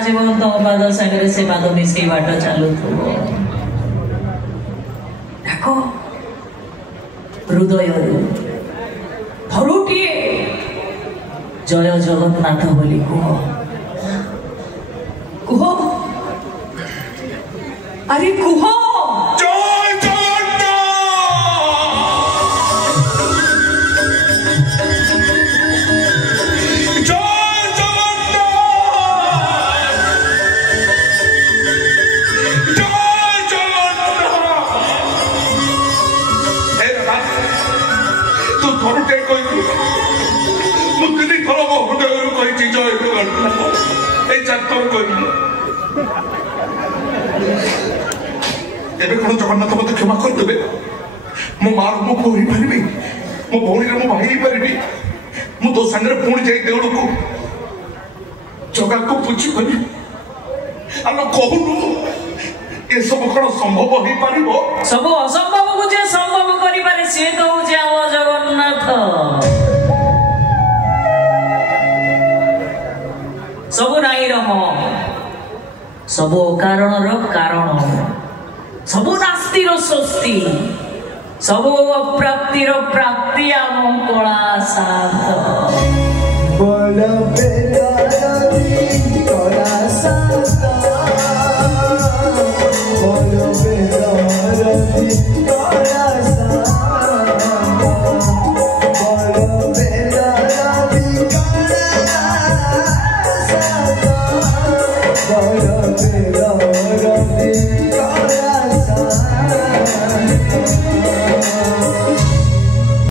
जीवन तुम पाद सागर से पाद मिसे बाट चलु डाक हृदय थरुटी जय जगन्नाथ बोली कह कह अरे कह जगन्नाथ मत क्षमा करदे मो मार मो को ही पारि मो भौणी मो भाई ही पारि मु तो संगे पुणी जाई देउल को जगा को पूछी करी आलो कहनु ए सब कोन संभव ही पारिबो सब असंभव को जे संभव करि पारे से तो जे आम जगन्नाथ सब नाई रह सब कारण रो कारण सब नास्तिर स्वस्ति सब अप्राप्तिर प्राप्ति आम कला साथ